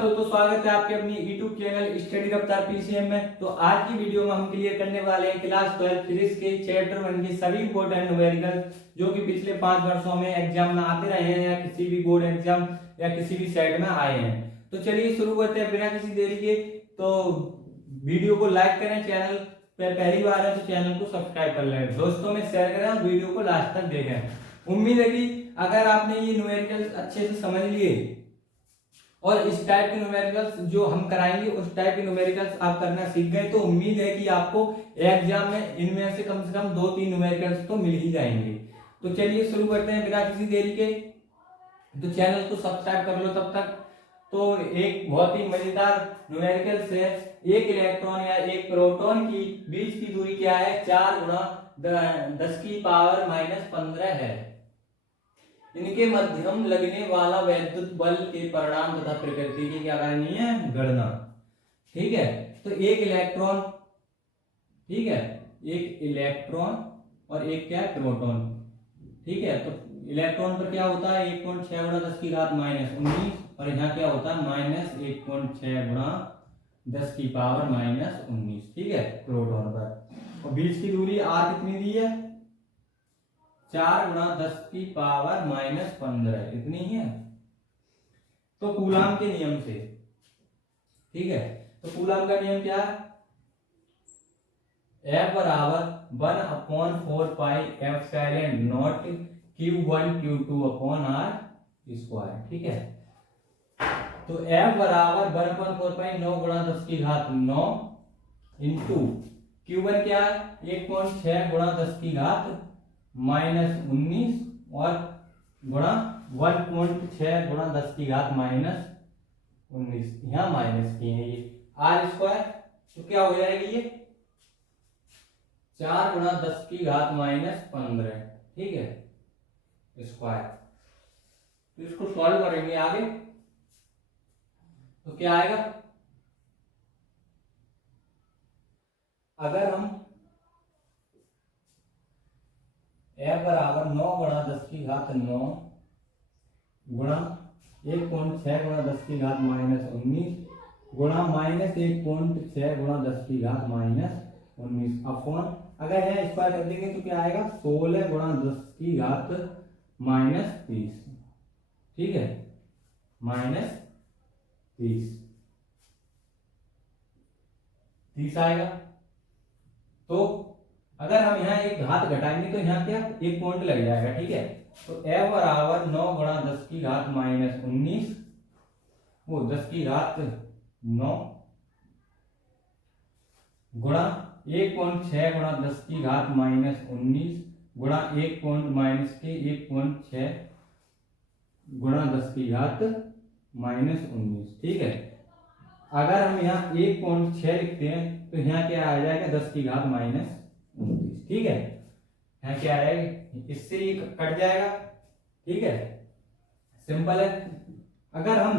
दोस्तों, स्वागत है आपके अपनी यूट्यूब चैनल स्टडी रफ्तार पीसीएम में। तो आज की वीडियो में हम क्लियर करने वाले हैं क्लास 12 फिजिक्स के चैप्टर 1 के सभी इंपॉर्टेंट न्यूमेरिकल जो कि पिछले 5 वर्षों में एग्जाम में आते रहे हैं या किसी भी बोर्ड एग्जाम या किसी भी सेट में आए हैं। तो चलिए शुरू करते हैं बिना किसी देरी के। तो वीडियो को लाइक करें, चैनल पे पहली बार है तो चैनल को सब्सक्राइब कर लें, दोस्तों में शेयर करें और वीडियो को लास्ट तक देखें। उम्मीद है कि अगर आपने ये न्यूमेरिकल्स अच्छे से समझ लिए और इस टाइप के न्यूमेरिकल्स जो हम कराएंगे उस टाइप के न्यूमेरिकल्स आप करना सीख गए, तो उम्मीद है कि आपको एग्जाम में इनमें से कम 2-3 न्यूमेरिकल्स तो मिल ही जाएंगे। तो चलिए शुरू करते हैं बिना किसी देरी के। तो चैनल को सब्सक्राइब कर लो तब तक। तो एक बहुत ही मजेदार न्यूमेरिकल्स है। एक इलेक्ट्रॉन या एक प्रोटॉन की बीच की दूरी क्या है? 4 × 10⁻⁻15 है। इनके मध्यम लगने वाला वैद्युत बल के परिणाम तथा प्रकृति की क्या करनी है? गणना। ठीक है, तो एक इलेक्ट्रॉन, ठीक है, एक इलेक्ट्रॉन और एक क्या है? प्रोटॉन। ठीक है, तो इलेक्ट्रॉन पर क्या होता है? 1.6 × 10⁻−19 और यहाँ क्या होता है? -1.6 × 10⁻−19। ठीक है, प्रोटॉन पर। और बीच की दूरी r कितनी दी है? 4 × 10⁻−15 इतनी है। तो कूलाम के नियम से, ठीक है, तो कूलाम का नियम क्या है? F = 1/4 pi epsilon Q1 Q2/r²। ठीक है, तो F = 1/4 पाई 9 × 10⁹ इंटू Q1 क्या है? 1.6 × 10⁻−19 और गुणा 1.6 × 10⁻−19। यहाँ माइनस किए हैं ये r², तो क्या हो जाएगी ये? 4 × 10⁻−15। ठीक है, स्क्वायर। तो इसको सॉल्व करेंगे आगे, तो क्या आएगा? अगर हम F = 9 × 10⁹ गुणा 1.6 × 10⁻−19 गुणा -1.6 × 10⁻−19 अपॉन, अगर है स्क्वायर कर देंगे तो क्या आएगा? 16 × 10⁻30। ठीक है, -30 आएगा। तो अगर हम यहाँ एक घात घटाएंगे तो यहाँ क्या? एक पॉइंट लग जाएगा। ठीक है, तो F = 9 × 10⁻−19 वो 10⁹ गुणा 1.6 × 10⁻−19 गुणा 1 -1.6 × 10⁻−19। ठीक है, अगर हम यहाँ 1.6 लिखते हैं तो यहाँ क्या आ जाएगा? 10⁻−29। ठीक है, यहाँ क्या आएगा? इससे ये कट जाएगा। ठीक है, सिंपल है। अगर हम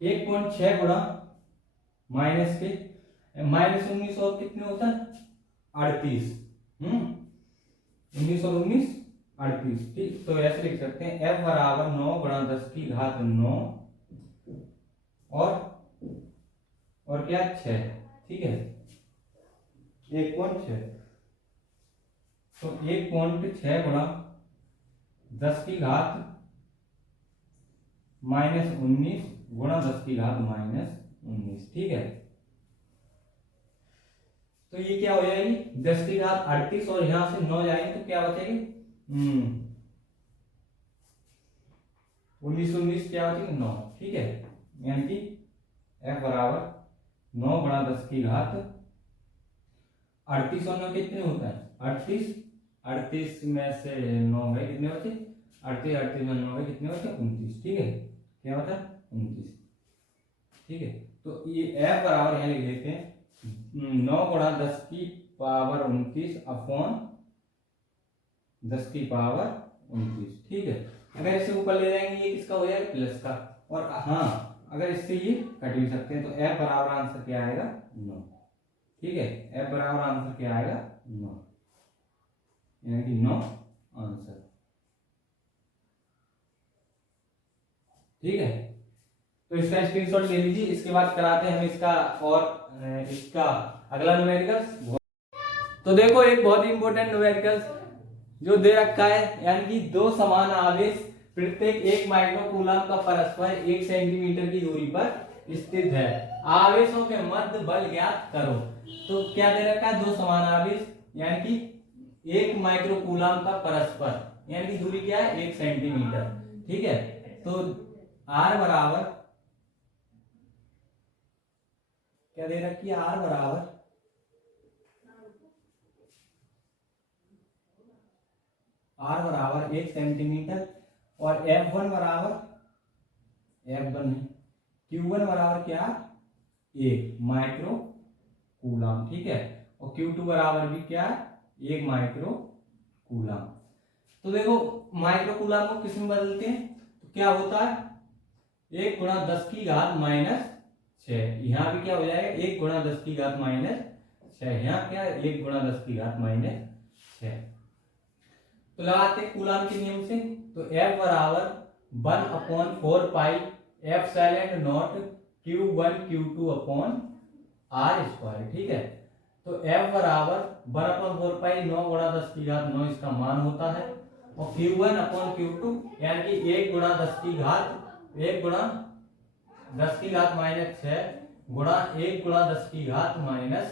1.6 गुणा माइनस के -19 और कितने होता है? 38। 19 और 19 38। ठीक, तो ऐसे लिख सकते हैं F = 9 × 10⁹ और क्या? 6। ठीक है, 1.6, तो 1.6 × 10⁻−19 गुणा 10⁻−19। ठीक है, तो ये क्या हो जाएगी? 10⁻38 और यहां से 9 जाएंगे तो क्या बचेगी? 19 क्या बचेगी? 9। ठीक है, यानी कि F = 9 × 10⁻38 और 9 कितने होता है? 38। 38 में से 9 गए, कितने बचे? 38 में 9 गए, कितने बचे? 29। ठीक है, क्या बचा? 29। ठीक है, तो ये F बराबर यहाँ लिख लेते हैं 9 × 10⁻29 अपॉन 10⁻29। ठीक है, अगर इसे ऊपर ले जाएंगे ये किसका हो जाएगा? प्लस का। और हाँ, अगर इससे ये कट भी सकते हैं तो F बराबर आंसर क्या आएगा? 9। ठीक है, F बराबर आंसर क्या आएगा? 9, यानी कि 9 आंसर। ठीक है, तो इसका स्क्रीनशॉट ले लीजिए। इसके बाद कराते हैं हम इसका और इसका अगला न्यूमेरिकल्स। तो देखो एक बहुत ही इंपॉर्टेंट न्यूमेरिकल्स जो दे रखा है, यानी कि दो समान आवेश प्रत्येक 1 माइक्रोकूलम का परस्पर 1 सेंटीमीटर की दूरी पर स्थित है, आवेशों के मध्य बल ज्ञात करो। तो क्या दे रखा है, दो समान आवेश यानी कि 1 माइक्रोकूलम का परस्पर, यानी कि दूरी क्या है 1 सेंटीमीटर। ठीक है, तो R बराबर क्या दे रखी है, R बराबर R बराबर 1 सेंटीमीटर और F1 बराबर F1 नहीं Q1 बराबर क्या 1 माइक्रो कूलम। ठीक है, और Q2 बराबर भी क्या 1 माइक्रो कूलम। तो देखो माइक्रो कूलम को किस में बदलते हैं, तो क्या होता है 1 गुणा 10 की घात माइनस 6। यहाँ भी क्या हो जाएगा 1 गुणा 10 की घात माइनस 6, यहाँ क्या 1 गुणा 10 की घात माइनस 6। तो लगाते कूलम के नियम से, तो F बराबर 1/4 pi epsilon not Q1 Q2 upon R square. ठीक है, तो F बराबर 1/4 पाई 9 गुणा 10 की घात 9 इसका मान होता है, और Q1 अपॉन Q2 यानी कि 1 गुणा 10 की घात 1 गुणा 10 की घात माइनस 6 गुणा 1 गुणा 10 की घात माइनस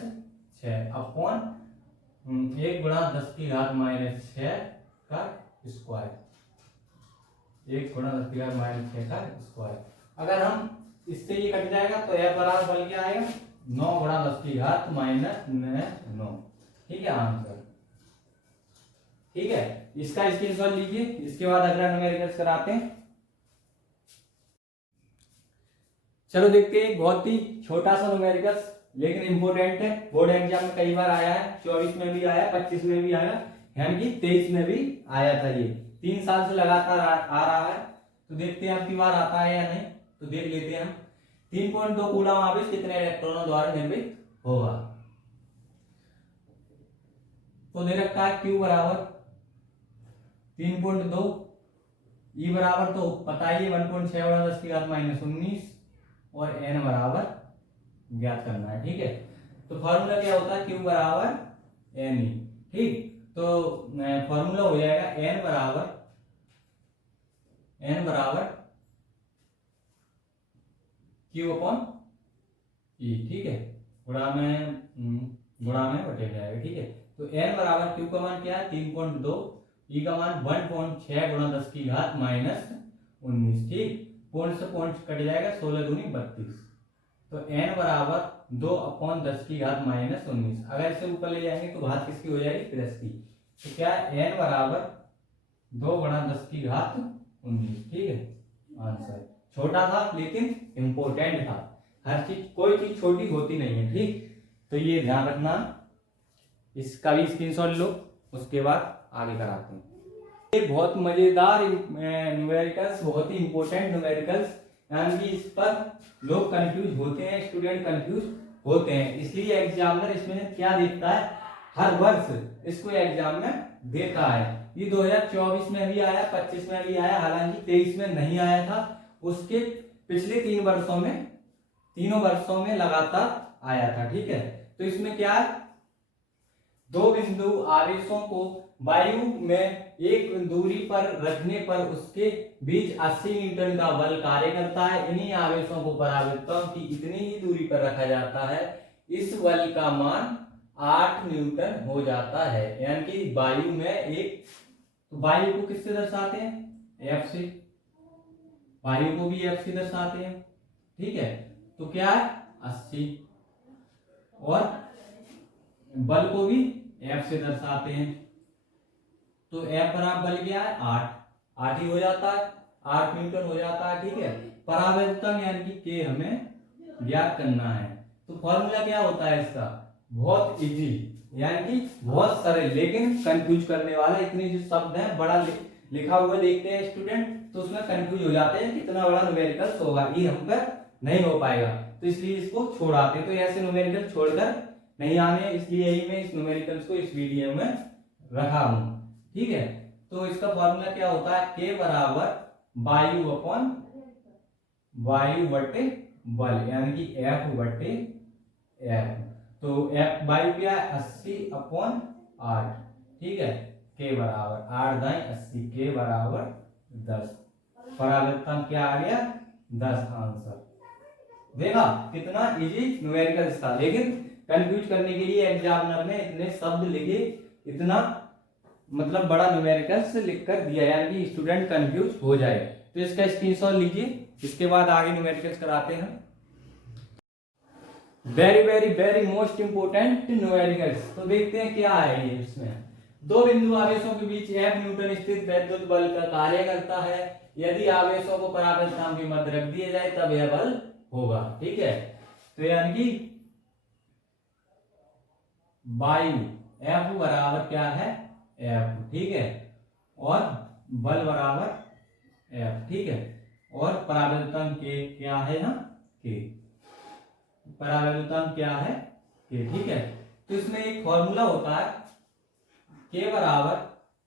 6 अपॉन 1 गुणा 10 की घात माइनस 6 का स्क्वायर, 1 गुणा 10 की घात माइनस 6 का स्क्वायर। अगर हम इससे ये कट जाएगा तो F बराबर बल क्या आएगा 9 गुणा 10 की घात माइनस 9। ठीक है आंसर। ठीक है, इसका स्क्रीनशॉट लीजिए। इसके बाद अगला न्यूमेरिकल्स कराते हैं। चलो देखते हैं, बहुत ही छोटा सा न्यूमेरिकल्स लेकिन इंपॉर्टेंट है, बोर्ड एग्जाम में कई बार आया है, 24 में भी आया, 25 में भी आया, यानी कि 23 में भी आया था। ये 3 साल से लगातार आ रहा है। तो देखते हैं अब की बार आता है या नहीं, तो देख लेते हैं हम। 3.2 कूलम आवेश कितने इलेक्ट्रॉनों द्वारा निर्मित होगा। तो दे रखा है Q बराबर 3.2, E बराबर तो पता ही है 1.6 गुणा 10 की घात माइनस 19, और N बराबर ज्ञात करना है। ठीक है, तो फॉर्मूला क्या होता है Q बराबर NE। ठीक, तो फॉर्मूला हो जाएगा N बराबर Q अपॉन E। ठीक है, गुणा में बटे जाएगा। ठीक है, तो N बराबर Q का मान क्या है 3.2, E का मान 1.6 गुणा 10 की घात माइनस 19। ठीक, पॉइंट से पॉइंट कट जाएगा, 16 दूनी 32। तो N बराबर 2 अपॉन 10 की घात माइनस 19। अगर इसे ऊपर ले जाएंगे तो घात किसकी हो जाएगी प्लस की। तो क्या है N बराबर 2 गुणा 10 की घात 19। ठीक है आंसर। छोटा था लेकिन इंपॉर्टेंट था, हर चीज कोई चीज छोटी होती नहीं है। ठीक, तो ये ध्यान रखना, इसका भी स्क्रीनशॉट लो, उसके बाद आगे कराते हैं। ये बहुत मजेदार न्यूमेरिकल्स, बहुत ही इंपॉर्टेंट न्यूमेरिकल्स, यानी कि इस पर लोग कंफ्यूज होते हैं, स्टूडेंट कंफ्यूज होते हैं। इसलिए एग्जामिनर इसमें क्या देखता है, हर वर्ष इसको एग्जाम में देता है। ये 2024 में भी आया, 25 में भी आया, हालांकि 23 में नहीं आया था। उसके पिछले 3 वर्षों में, तीनों वर्षों में लगातार आया था। ठीक है, तो इसमें क्या है, दो बिंदु आवेशों को वायु में एक दूरी पर रखने पर उसके बीच 80 न्यूटन का बल कार्य करता है। इन्हीं आवेशों को परावृत्तों की इतनी ही दूरी पर रखा जाता है, इस बल का मान 8 न्यूटन हो जाता है। यानी कि वायु में एक, तो वायु को किससे दर्शाते हैं F से, वायु को भी F से दर्शाते हैं। ठीक है, तो क्या है 80, और बल को भी F से दर्शाते हैं। तो F बराबर बल क्या है 8 ही हो जाता है, 8 न्यूटन हो जाता है। ठीक है, परावृत्तम यानी कि K हमें ज्ञात करना है। तो फॉर्मूला क्या होता है इसका, बहुत इजी, यानी कि बहुत सरल लेकिन कंफ्यूज करने वाला। इतने जो शब्द हैं, बड़ा लिखा हुआ देखते हैं स्टूडेंट तो उसमें कंफ्यूज हो जाते हैं, कितना बड़ा न्यूमेरिकल्स होगा, ये हम पर नहीं हो पाएगा, तो इसलिए इसको छोड़ाते हैं। तो ऐसे न्यूमेरिकल छोड़कर नहीं आने, इसलिए यही मैं इस न्यूमेरिकल्स को इस वीडियो में रखा हूं। ठीक है, तो इसका फॉर्मूला क्या होता है, K बराबर वायु अपॉन वायु बटे बल, यानी कि F बटे F। तो F वायु क्या है 80/8, ठीक है, के बराबर 8 दाई 80, के बराबर 10। परावर्तन क्या आ गया 10 आंसर। देखा कितना इजी न्यूमेरिकल्स था, लेकिन कंफ्यूज करने के लिए एग्जामिनर ने इतने शब्द लिखे, इतना मतलब बड़ा न्यूमेरिकल्स लिख कर दिया, यानी कि स्टूडेंट कंफ्यूज हो जाए। तो इसका स्क्रीनशॉट लीजिए, इसके बाद आगे न्यूमेरिकल्स कराते हैं। Very very very most important numericals. तो देखते हैं क्या है ये। इसमें दो बिंदु आवेशों के बीच F न्यूटन स्थित वैद्युत बल का कार्य करता है। यदि आवेशों को परावर्तन के मध्य रख दिया जाए तब यह बल होगा, ठीक है। तो यानी कि वायु F बराबर क्या है F, ठीक है, और बल बराबर F, ठीक है, और परावर्तन के क्या है ना के, परावर्तन क्या है के, ठीक है। तो इसमें एक फॉर्मूला होता है के बराबर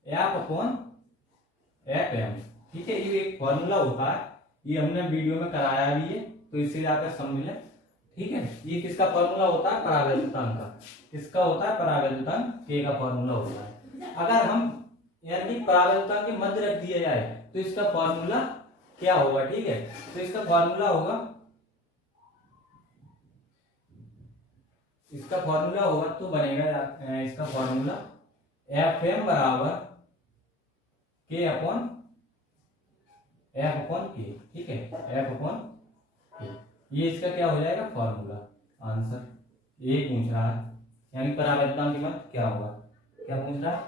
F/FM, ठीक है, ये एक फॉर्मूला होता है, ये हमने वीडियो में कराया भी है, तो इसे जाकर समझ लें, ठीक है। ये किसका फॉर्मूला होता है परावर्तन का, किसका होता है परावर्तन के का फॉर्मूला होता है। अगर हम यानी परावर्तन के मध्य रख दिया जाए तो इसका फॉर्मूला क्या होगा, ठीक है। तो इसका फॉर्मूला होगा, इसका फॉर्मूला होगा तो बनेगा इसका फॉर्मूला Fm बराबर K अपॉन F/K, ठीक है, F/K। ये इसका क्या हो जाएगा फॉर्मूला आंसर। ये पूछ रहा है, यानी परावर्तन के मध्य क्या होगा, क्या पूछ रहा है,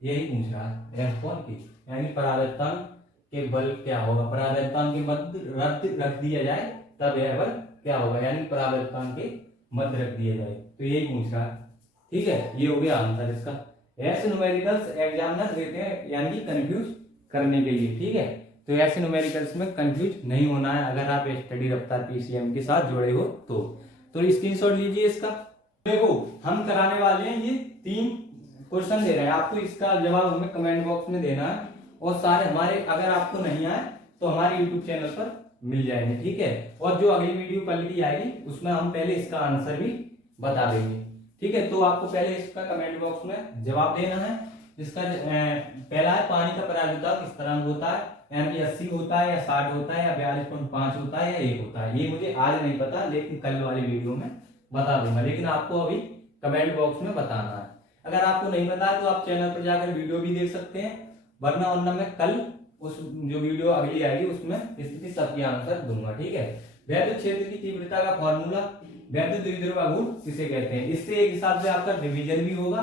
यही पूछ रहा है F/K, यानी परावर्तन के बल क्या होगा, परावर्तन के मध्य रख दिया जाए तब यह बल क्या होगा, यानी परावर्तन के मध्य रख दिया जाए, तो यही पूछ रहा है, ठीक है। ये हो गया आंसर इसका। ऐसे न्यूमेरिकल्स एग्जामिनर देते हैं यानी कि कंफ्यूज करने के लिए, ठीक है। तो ऐसे न्यूमेरिकल्स में कंफ्यूज नहीं होना है अगर आप स्टडी रफ्तार पीसीएम के साथ जुड़े हो तो स्क्रीनशॉट लीजिए इसका। देखो हम कराने वाले हैं ये 3 क्वेश्चन दे रहे हैं, आपको इसका जवाब हमें कमेंट बॉक्स में देना है, और सारे हमारे अगर आपको नहीं आए तो हमारे यूट्यूब चैनल पर मिल जाएंगे, ठीक है। और जो अगली वीडियो कल की आएगी उसमें हम पहले इसका आंसर भी बता देंगे, ठीक है। तो आपको पहले इसका कमेंट बॉक्स में जवाब देना है। इसका पहला है पानी का परावर्तक किस तरह होता है, यानी कि 80 होता है या 60 होता है या 42.5 होता है या 1 होता है। ये मुझे आज नहीं पता, लेकिन कल वाली वीडियो में बता दूंगा, लेकिन आपको अभी कमेंट बॉक्स में बताना है। अगर आपको नहीं पता तो आप चैनल पर जाकर वीडियो भी देख सकते हैं, वरना मैं कल उस जो वीडियो अगली आएगी उसमें स्थिति सबके आंसर दूंगा, ठीक है। वैद्युत क्षेत्र की तीव्रता का फॉर्मूला, वैद्युत द्विध्रुव आघूर्ण किसे कहते हैं, इससे एक हिसाब से आपका रिवीजन भी होगा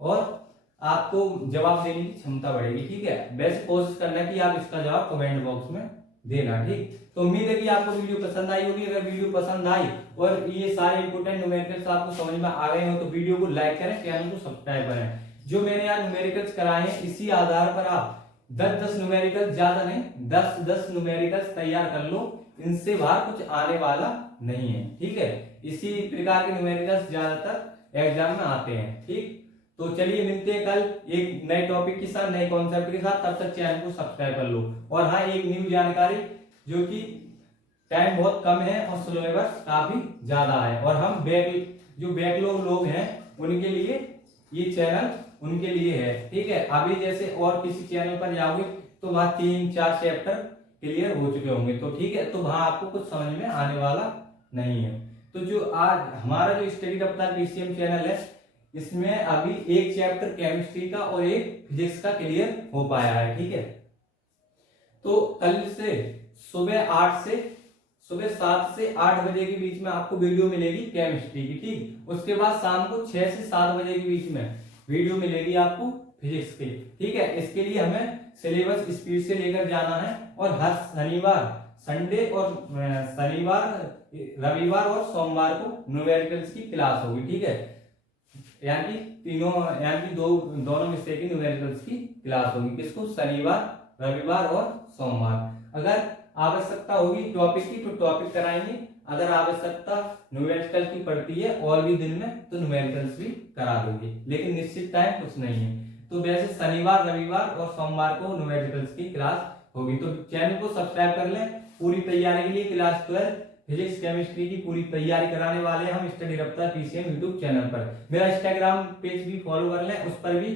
और आपको जवाब देने की क्षमता बढ़ेगी, ठीक है। वैसे कोशिश करना कि आप इसका जवाब कमेंट बॉक्स में देना, ठीक। तो उम्मीद है कि आपको वीडियो पसंद आई होगी। अगर वीडियो पसंद आई और ये सारे इंपोर्टेंट न्यूमेरिकल्स आपको समझ में आ गए हो तो वीडियो को लाइक करें, चैनल को सब्सक्राइब करें। जो मैंने यहाँ न्यूमेरिकल्स कराए हैं इसी आधार पर आप 10-10 न्यूमेरिकल्स, ज्यादा नहीं 10-10 न्यूमेरिकल्स तैयार कर लो, इनसे बाहर कुछ आने वाला नहीं है, ठीक है। इसी प्रकार के न्यूमेरिकल्स ज्यादातर एग्जाम में आते हैं, ठीक। तो चलिए मिलते हैं कल एक नए टॉपिक के साथ, नए कॉन्सेप्ट के साथ। तब तक चैनल को सब्सक्राइब कर लो। और हाँ, एक न्यू जानकारी, जो कि टाइम बहुत कम है और सिलेबस काफी ज्यादा है, और हम जो बैकलॉग लोग हैं उनके लिए ये चैनल उनके लिए है, ठीक है। अभी जैसे और किसी चैनल पर जाओगे तो वहां 3-4 चैप्टर क्लियर हो चुके होंगे, तो ठीक है, तो वहां आपको कुछ समझ में आने वाला नहीं है। तो जो आज हमारा जो स्टडी रफ्तार पीसीएम चैनल है, इसमें अभी एक चैप्टर केमिस्ट्री का और एक फिजिक्स का क्लियर हो पाया है, ठीक है। तो कल से सुबह 7 से 8 बजे के बीच में आपको वीडियो मिलेगी केमिस्ट्री की, ठीक। उसके बाद शाम को 6 से 7 बजे के बीच में वीडियो मिलेगी आपको फिजिक्स की, ठीक है। इसके लिए हमें सिलेबस स्पीड से लेकर जाना है, और हर शनिवार, संडे और शनिवार, रविवार और सोमवार को न्यूमेरिकल्स की क्लास होगी, ठीक है। यानी कि दोनों विषय की न्यूमेरिकल्स की क्लास होगी, किसको, शनिवार, रविवार और सोमवार। अगर आवश्यकता होगी टॉपिक की तो टॉपिक कराएंगे, अगर आवश्यकता न्यूमेरिकल की पड़ती है और भी दिन में तो न्यूमेरिकल्स भी करा देंगे, लेकिन निश्चित टाइम कुछ नहीं है। तो वैसे शनिवार, रविवार और सोमवार को न्यूमेरिकल्स की क्लास होगी। तो चैनल को सब्सक्राइब कर लें, पूरी तैयारी के लिए क्लास 12 फिजिक्स केमिस्ट्री की पूरी तैयारी कराने वाले हैं हम स्टडी रफ्तार पीसीएम यूट्यूब चैनल पर। मेरा इंस्टाग्राम पेज भी फॉलो कर लें, उस पर भी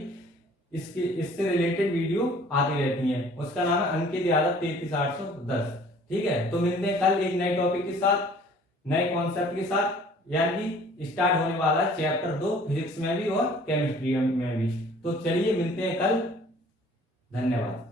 इससे रिलेटेड वीडियो आती रहती हैं। उसका नाम है अंकित यादव 33810। ठीक है, तो मिलते हैं कल एक नए टॉपिक के साथ, नए कॉन्सेप्ट के साथ, यानी स्टार्ट होने वाला है चैप्टर 2 फिजिक्स में भी और केमिस्ट्री में भी। तो चलिए मिलते हैं कल, धन्यवाद।